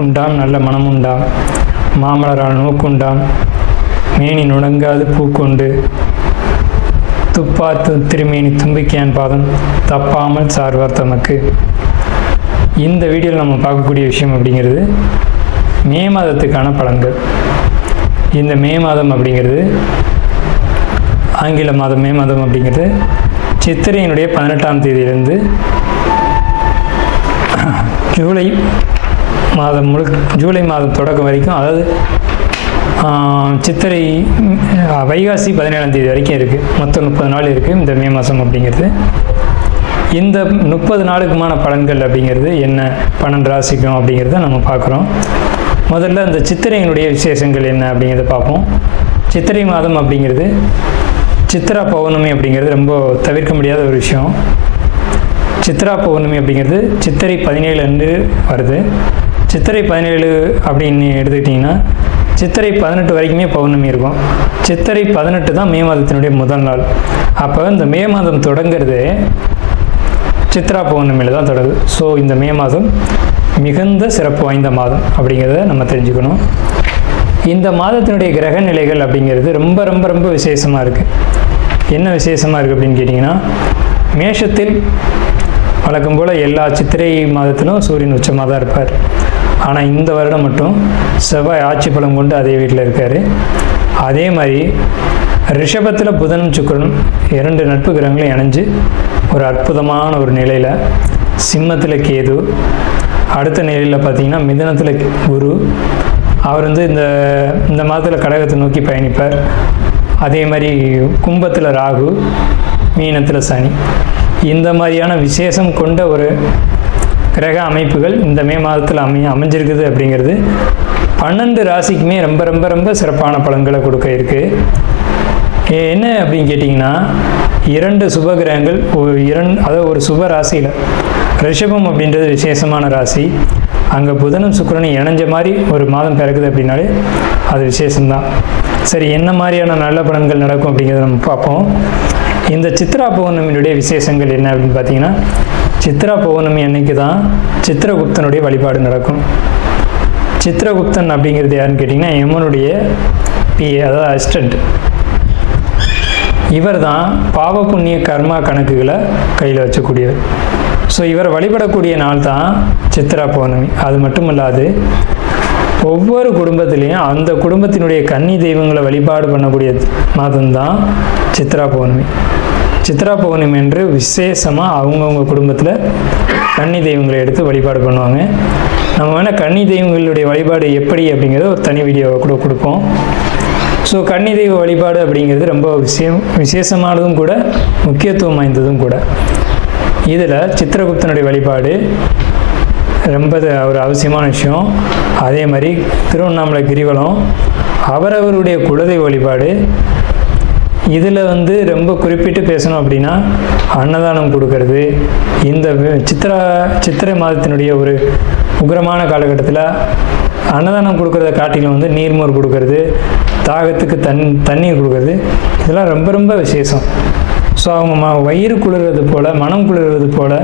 நாக்குண்டாம் நல்ல மனமுண்டாம், மாமலரால் நோக்குண்டாம், மேனி நுடங்காது பூக்கொண்டு, துப்பாத்து திருமேனி தும்பிக்கையான் பாதம் தப்பாமல் சார்வார் தமக்கு. இந்த வீடியோவில் நம்ம பார்க்கக்கூடிய விஷயம் அப்படிங்கிறது மே மாதத்துக்கான பலன்கள். இந்த மே மாதம் அப்படிங்கிறது ஆங்கில மாதம். மே மாதம் அப்படிங்கிறது சித்திரையினுடைய 18ஆம் தேதியிலிருந்து ஜூலை மாதம் தொடக்கம் வரைக்கும், அதாவது சித்திரை வைகாசி 17ஆம் தேதி வரைக்கும் இருக்குது. மொத்தம் 30 நாள் இருக்குது இந்த மே மாதம் அப்படிங்கிறது. இந்த 30 நாளுக்குமான பலன்கள் அப்படிங்கிறது என்ன, 12 ராசிக்கும் அப்படிங்கிறத நம்ம பார்க்குறோம். முதல்ல இந்த சித்திரையினுடைய விசேஷங்கள் என்ன அப்படிங்கிறத பார்ப்போம். சித்திரை மாதம் அப்படிங்கிறது சித்ரா பௌர்ணமி அப்படிங்கிறது ரொம்ப தவிர்க்க முடியாத ஒரு விஷயம். சித்ரா பௌர்ணமி அப்படிங்கிறது சித்திரை 17 அன்று வருது. சித்திரை 17 அப்படின்னு எடுத்துக்கிட்டிங்கன்னா சித்திரை 18 வரைக்குமே பௌர்ணமி இருக்கும். சித்திரை 18 தான் மே மாதத்தினுடைய முதல் நாள். அப்போ இந்த மே மாதம் தொடங்கிறது சித்ரா பௌர்ணமியில் தான் தொடங்குது. ஸோ இந்த மே மாதம் மிகுந்த சிறப்பு வாய்ந்த மாதம் அப்படிங்கிறத நம்ம தெரிஞ்சுக்கணும். இந்த மாதத்தினுடைய கிரக நிலைகள் அப்படிங்கிறது ரொம்ப ரொம்ப ரொம்ப விசேஷமாக இருக்குது. என்ன விசேஷமாக இருக்குது அப்படின்னு கேட்டிங்கன்னா, மேஷத்தில் வழக்கம் போல் எல்லா சித்திரை மாதத்திலும் சூரியன் உச்சமாக தான் இருப்பார். ஆனால் இந்த வருடம் மட்டும் செவ்வாய் ஆட்சி பலம் கொண்டு அதே வீட்டில் இருக்கார். அதே மாதிரி ரிஷபத்தில் புதனும் சுக்கிரனும் 2 நட்பு கிரகங்களும் இணைஞ்சு ஒரு அற்புதமான ஒரு நிலையில், சிம்மத்தில் கேது, அடுத்த நிலையில் பார்த்திங்கன்னா மிதுனத்தில் குரு, அவர் இந்த மாதத்தில் கடகத்தை நோக்கி பயணிப்பார். அதே மாதிரி கும்பத்தில் ராகு, மீனத்தில் சனி. இந்த மாதிரியான விசேஷம் கொண்ட ஒரு கிரக அமைப்புகள் இந்த மே மாதத்தில் அமைஞ்சிருக்குது அப்படிங்கிறது 12 ராசிக்குமே ரொம்ப ரொம்ப ரொம்ப சிறப்பான பலன்களை கொடுக்க இருக்குது. என்ன அப்படின்னு கேட்டிங்கன்னா, 2 சுப கிரகங்கள் அதாவது ஒரு சுப ராசியில், ரிஷபம் அப்படின்றது விசேஷமான ராசி, அங்கே புதனும் சுக்கிரனும் இணைஞ்ச மாதிரி ஒரு மாதம் பிறக்குது அப்படின்னாலே அது விசேஷம்தான். சரி, என்ன மாதிரியான நல்ல பலன்கள் நடக்கும் அப்படிங்கிறத நம்ம பார்ப்போம். இந்த சித்ரா பௌர்ணமியினுடைய விசேஷங்கள் என்ன அப்படின்னு பார்த்தீங்கன்னா, சித்ரா பௌர்ணமி அன்னைக்கு தான் சித்திரகுப்தனுடைய வழிபாடு நடக்கும். சித்திரகுப்தன் அப்படிங்கிறது யாருன்னு கேட்டிங்கன்னா, யமனுடைய பிஏ, அதாவது அசிஸ்டண்ட். இவர் தான் பாவ புண்ணிய கர்மா கணக்குகளை கையில் வச்சக்கூடியவர். ஸோ இவரை வழிபடக்கூடிய நாள் தான் சித்ரா பௌர்ணமி. அது மட்டும் இல்லாது ஒவ்வொரு குடும்பத்திலையும் அந்த குடும்பத்தினுடைய கன்னி தெய்வங்களை வழிபாடு பண்ணக்கூடிய மாதம்தான் சித்ரா பௌர்ணமி. சித்ரா பௌர்ணமி என்று விசேஷமாக அவங்கவுங்க குடும்பத்தில் கன்னி தெய்வங்களை எடுத்து வழிபாடு பண்ணுவாங்க. நம்ம வேணால் கன்னி தெய்வங்களுடைய வழிபாடு எப்படி அப்படிங்கிறது ஒரு தனி வீடியோவை கூட கொடுப்போம். ஸோ கன்னி தெய்வ வழிபாடு அப்படிங்கிறது ரொம்ப விசேஷமானதும் கூட, முக்கியத்துவம் வாய்ந்ததும் கூட. இதில் சித்திரகுப்தனுடைய வழிபாடு ரொம்ப ஒரு அவசியமான விஷயம். அதே மாதிரி திருவண்ணாமலை கிரிவலம், அவரவருடைய குலதெய்வ வழிபாடு. இதில் ரொம்ப குறிப்பிட்டு பேசணும் அப்படின்னா அன்னதானம் கொடுக்கறது. இந்த சித்திரை மாதத்தினுடைய ஒரு உக்கிரமான காலகட்டத்தில் அன்னதானம் கொடுக்கறத காட்டிலும் நீர்மோர் கொடுக்கறது, தாகத்துக்கு தண்ணீர் கொடுக்கறது, இதெல்லாம் ரொம்ப ரொம்ப விசேஷம். ஸோ அவங்க வயிறு குளிர்றது போல், மனம் குளிர்றது போல்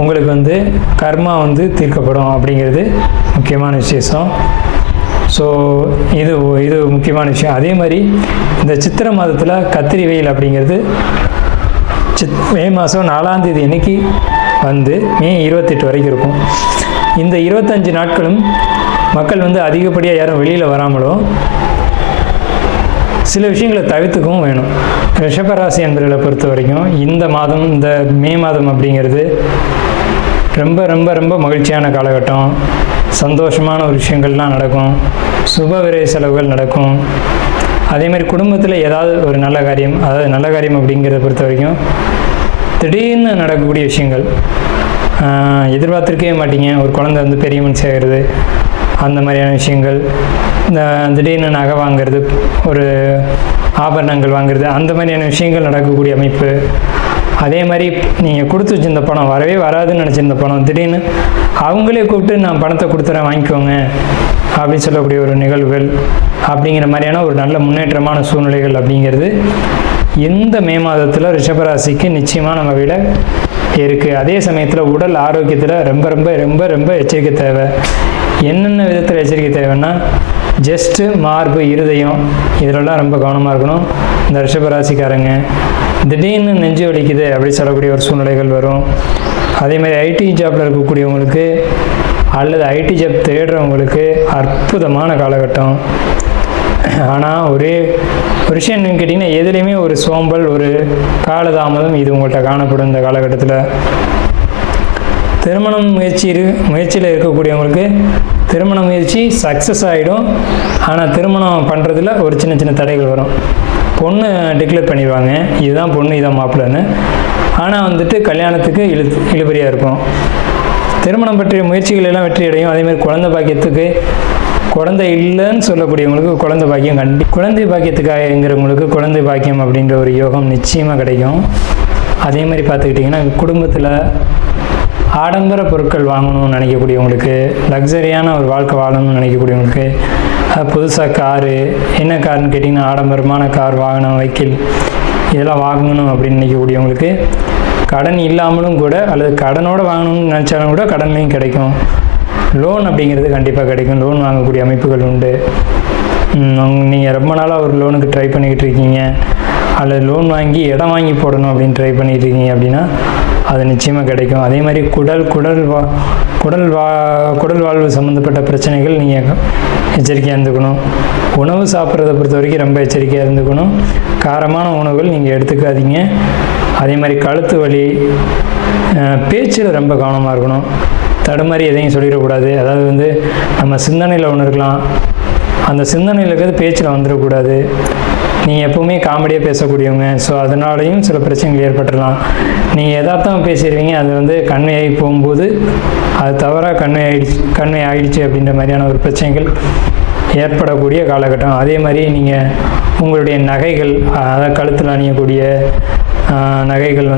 உங்களுக்கு கர்மா தீர்க்கப்படும் அப்படிங்கிறது முக்கியமான விசேஷம். ஸோ இது முக்கியமான விஷயம். அதே மாதிரி இந்த சித்திரை மாதத்தில் கத்திரி வெயில் அப்படிங்கிறது மே மாதம் 4ஆம் தேதி அன்னைக்கு மே 28 வரைக்கும் இருக்கும். இந்த 25 நாட்களும் மக்கள் அதிகப்படியாக யாரும் வெளியில் வராமலும் சில விஷயங்களை தவிர்த்துக்கவும் வேணும். ரிஷபராசி என்பவர்களை பொறுத்த வரைக்கும் இந்த மாதம், இந்த மே மாதம் அப்படிங்கிறது ரொம்ப ரொம்ப ரொம்ப மகிழ்ச்சியான காலகட்டம். சந்தோஷமான ஒரு விஷயங்கள்லாம் நடக்கும், சுப விரை செலவுகள் நடக்கும். அதேமாதிரி குடும்பத்தில் ஏதாவது ஒரு நல்ல காரியம், அதாவது நல்ல காரியம் அப்படிங்கிறத பொறுத்த வரைக்கும் திடீர்னு நடக்கக்கூடிய விஷயங்கள், எதிர்பார்த்துருக்கவே மாட்டீங்க. ஒரு குழந்தை பெரிய மனுஷன் ஆகிறது, அந்த மாதிரியான விஷயங்கள், இந்த திடீர்னு நகை வாங்கிறது, ஒரு ஆபரணங்கள் வாங்கிறது, அந்த மாதிரியான விஷயங்கள் நடக்கக்கூடிய அமைப்பு. அதே மாதிரி நீங்கள் கொடுத்து வச்சிருந்த பணம் வரவே வராதுன்னு நினச்சிருந்த பணம் திடீர்னு அவங்களே கூப்பிட்டு நான் பணத்தை கொடுத்துறேன் வாங்கிக்கோங்க அப்படின்னு சொல்லக்கூடிய ஒரு நிகழ்வுகள், அப்படிங்கிற மாதிரியான ஒரு நல்ல முன்னேற்றமான சூழ்நிலைகள் அப்படிங்கிறது இந்த மே மாதத்தில் ரிஷபராசிக்கு நிச்சயமான வகையில் இருக்குது. அதே சமயத்தில் உடல் ஆரோக்கியத்தில் ரொம்ப ரொம்ப ரொம்ப ரொம்ப எச்சரிக்கை தேவை. என்னென்ன விதத்தில் எச்சரிக்கை தேவைன்னா, ஜஸ்ட்டு மார்பு, இருதயம் இதிலெல்லாம் ரொம்ப கவனமாக இருக்கணும். இந்த ரிஷபராசிக்காரங்க திடீர்னு நெஞ்சு வலிக்குது அப்படி சொல்லக்கூடிய ஒரு சூழ்நிலைகள் வரும். அதேமாதிரி ஐடி ஜாப்பில் இருக்கக்கூடியவங்களுக்கு அல்லது ஐடி ஜாப் தேடுறவங்களுக்கு அற்புதமான காலகட்டம். ஆனால் ஒரு விஷயம் என்னன்னு கேட்டிங்கன்னா, எதுலேயுமே ஒரு சோம்பல், ஒரு காலதாமதம் இது உங்கள்கிட்ட காணப்படும். இந்த காலகட்டத்தில் திருமணம் முயற்சியில் இருக்கக்கூடியவங்களுக்கு திருமண முயற்சி சக்ஸஸ் ஆகிடும். ஆனால் திருமணம் பண்ணுறதுல ஒரு சின்ன சின்ன தடைகள் வரும். பொண்ணு டிக்ளேர் பண்ணிடுவாங்க, இதுதான் பொண்ணு இதான் மாப்பிள்ளைன்னு. ஆனால் வந்துட்டு கல்யாணத்துக்கு இழுபறியாக இருக்கும். திருமணம் பற்றிய முயற்சிகள் எல்லாம் வெற்றி அடையும். அதேமாதிரி குழந்தை பாக்கியத்துக்கு, குழந்தை இல்லைன்னு சொல்லக்கூடியவங்களுக்கு குழந்தை பாக்கியம் குழந்தை பாக்கியத்துக்காகங்கிறவங்களுக்கு குழந்தை பாக்கியம் அப்படின்ற ஒரு யோகம் நிச்சயமாக கிடைக்கும். அதே மாதிரி பார்த்துக்கிட்டிங்கன்னா, குடும்பத்தில் ஆடம்பர பொருட்கள் வாங்கணும்னு நினைக்கக்கூடியவங்களுக்கு, லக்ஸரியான ஒரு வாழ்க்கை வாழணும்னு நினைக்கக்கூடியவங்களுக்கு, புதுசாக காரு, என்ன காருன்னு கேட்டிங்கன்னா ஆடம்பரமான கார், வாகனம், வெஹிக்கிள் இதெல்லாம் வாங்கணும் அப்படின்னு நினைக்கக்கூடியவங்களுக்கு, கடன் இல்லாமலும் கூட அல்லது கடனோடு வாங்கணும்னு நினச்சாலும் கூட கடன்லையும் கிடைக்கும். லோன் அப்படிங்கிறது கண்டிப்பாக கிடைக்கும். லோன் வாங்கக்கூடிய அமைப்புகள் உண்டு. நீங்கள் ரொம்ப நாளாக ஒரு லோனுக்கு ட்ரை பண்ணிக்கிட்டு இருக்கீங்க, அல்லது லோன் வாங்கி இடம் வாங்கி போடணும் அப்படின்னு ட்ரை பண்ணிகிட்டு இருக்கீங்க அப்படின்னா அது நிச்சயமாக கிடைக்கும். அதே மாதிரி குடல் வாழ்வு சம்மந்தப்பட்ட பிரச்சனைகள் நீங்கள் எச்சரிக்கையாக இருந்துக்கணும். உணவு சாப்பிட்றத பொறுத்த வரைக்கும் ரொம்ப எச்சரிக்கையாக இருந்துக்கணும். காரமான உணவுகள் நீங்கள் எடுத்துக்காதீங்க. அதே மாதிரி கழுத்து வலி, பேச்சில் ரொம்ப கவனமாக இருக்கணும். தடுமாறி எதையும் சொல்லிடக்கூடாது. அதாவது நம்ம சிந்தனையில் ஒன்று இருக்கலாம், அந்த சிந்தனையில் இருக்கிறது பேச்சில் வந்துடக்கூடாது. நீங்கள் எப்போவுமே காமெடியாக பேசக்கூடியவங்க, ஸோ அதனாலையும் சில பிரச்சனைகள் ஏற்பட்டுடலாம். நீங்கள் யதார்த்தமாக பேசிடுவீங்க, அது கண்மையாகி போகும்போது அது தவறாக கண்மை ஆகிடுச்சு அப்படின்ற மாதிரியான ஒரு பிரச்சனைகள் ஏற்படக்கூடிய காலகட்டம். அதே மாதிரி நீங்கள் உங்களுடைய நகைகள், அதாவது கழுத்தில் அணியக்கூடிய நகைகள்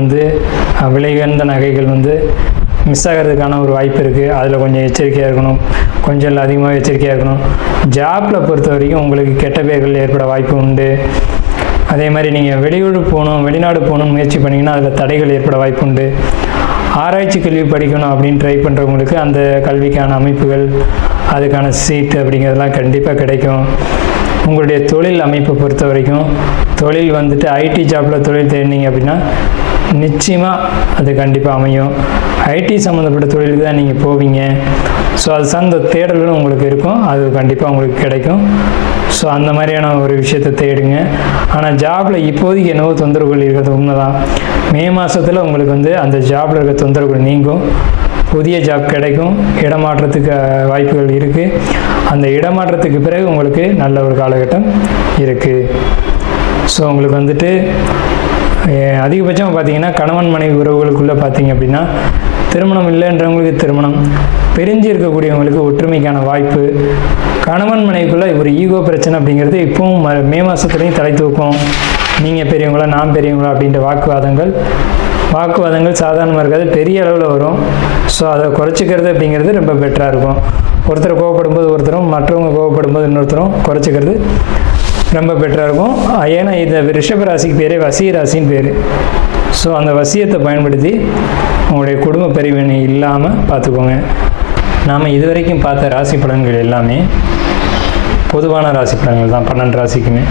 விலை உயர்ந்த நகைகள் மிஸ் ஆகிறதுக்கான ஒரு வாய்ப்பு இருக்குது. அதில் கொஞ்சம் எச்சரிக்கையாக இருக்கணும். கொஞ்சம் இல்லை அதிகமாக எச்சரிக்கையாக இருக்கணும். ஜாப்பில் பொறுத்த வரைக்கும் உங்களுக்கு கெட்ட பேர்கள் ஏற்பட வாய்ப்பு உண்டு. அதே மாதிரி நீங்கள் வெளிநாடு போகணும்னு முயற்சி பண்ணிங்கன்னா அதில் தடைகள் ஏற்பட வாய்ப்பு உண்டு. ஆராய்ச்சி கல்வி படிக்கணும் அப்படின்னு ட்ரை பண்ணுறவங்களுக்கு அந்த கல்விக்கான அமைப்புகள், அதுக்கான சீட்டு அப்படிங்கிறதெல்லாம் கண்டிப்பாக கிடைக்கும். உங்களுடைய தொழில் அமைப்பை பொறுத்த வரைக்கும் தொழில் ஐடி ஜாப்பில் தொழில் தேடினீங்க அப்படின்னா நிச்சயமாக அது கண்டிப்பாக அமையும். ஐடி சம்மந்தப்பட்ட தொழிலுக்கு தான் நீங்கள் போவீங்க. ஸோ அது சார்ந்த தேடல்களும் உங்களுக்கு இருக்கும், அது கண்டிப்பாக உங்களுக்கு கிடைக்கும். ஸோ அந்த மாதிரியான ஒரு விஷயத்தை தேடுங்க. ஆனால் ஜாபில் இப்போதைக்கு என்னவோ தொந்தரவுகள் இருக்கிறது உண்மைதான். மே மாதத்தில் உங்களுக்கு அந்த ஜாபில் இருக்க தொந்தரவுகள் நீங்கும். புதிய ஜாப் கிடைக்கும். இடமாற்றத்துக்கு வாய்ப்புகள் இருக்குது. அந்த இடமாற்றத்துக்கு பிறகு உங்களுக்கு நல்ல ஒரு காலகட்டம் இருக்குது. ஸோ உங்களுக்கு அதிகபட்சம் பார்த்தீங்கன்னா கணவன் மனைவி உறவுகளுக்குள்ளே பார்த்தீங்க அப்படின்னா திருமணம் இல்லைன்றவங்களுக்கு திருமணம், பிரிஞ்சு இருக்கக்கூடியவங்களுக்கு ஒற்றுமைக்கான வாய்ப்பு. கணவன் மனைவிக்குள்ளே ஒரு ஈகோ பிரச்சனை அப்படிங்கிறது இப்போவும் மே மாதத்துலேயும் தலை தூக்கும். நீங்கள் பெரியவங்களா நான் பெரியவங்களா அப்படின்ற வாக்குவாதங்கள் சாதாரணமாக இருக்காது, பெரிய அளவில் வரும். ஸோ அதை குறைச்சிக்கிறது அப்படிங்கிறது ரொம்ப பெட்டராக இருக்கும். ஒருத்தர் கோவப்படும்போது ஒருத்தரும், மற்றவங்க கோவப்படும்போது இன்னொருத்தரும் குறைச்சிக்கிறது ரொம்ப பெட்டராக இருக்கும். ஏன்னா இந்த ரிஷப ராசிக்கு பேரே வசிய ராசின்னு பேர். ஸோ அந்த வசியத்தை பயன்படுத்தி உங்களுடைய குடும்ப பிரிவினை இல்லாமல் பார்த்துக்கோங்க. நாம் இதுவரைக்கும் பார்த்த ராசி பலன்கள் எல்லாமே பொதுவான ராசி பலன்கள் தான், 12 ராசிக்குமே.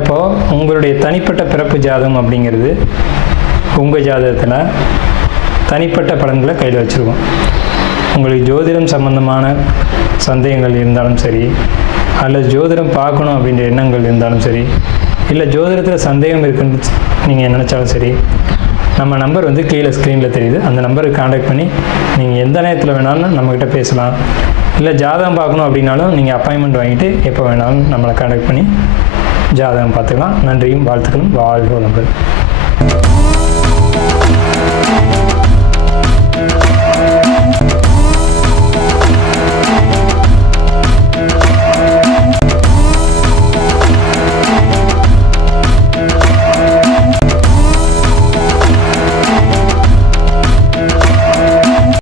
அப்போது உங்களுடைய தனிப்பட்ட பிறப்பு ஜாதகம் அப்படிங்கிறது உங்கள் ஜாதகத்தில் தனிப்பட்ட பலன்களை கையில் வச்சுருக்கோம். உங்களுக்கு ஜோதிடம் சம்பந்தமான சந்தேகங்கள் இருந்தாலும் சரி, அல்லது ஜோதிடம் பார்க்கணும் அப்படின்ற எண்ணங்கள் இருந்தாலும் சரி, இல்லை ஜோதிடத்தில் சந்தேகம் இருக்குன்னு நீங்கள் நினச்சாலும் சரி, நம்ம நம்பர் கீழே ஸ்க்ரீனில் தெரியுது. அந்த நம்பருக்கு காண்டாக்ட் பண்ணி நீங்கள் எந்த நேரத்தில் வேணாலும் நம்மக்கிட்ட பேசலாம். இல்லை ஜாதகம் பார்க்கணும் அப்படின்னாலும் நீங்கள் அப்பாயின்மெண்ட் வாங்கிட்டு எப்போ வேணாலும் நம்மளை காண்டாக்ட் பண்ணி ஜாதகம் பார்த்துக்கலாம். நன்றியும் வாழ்த்துக்களும். வாழ்க வளமுடன்.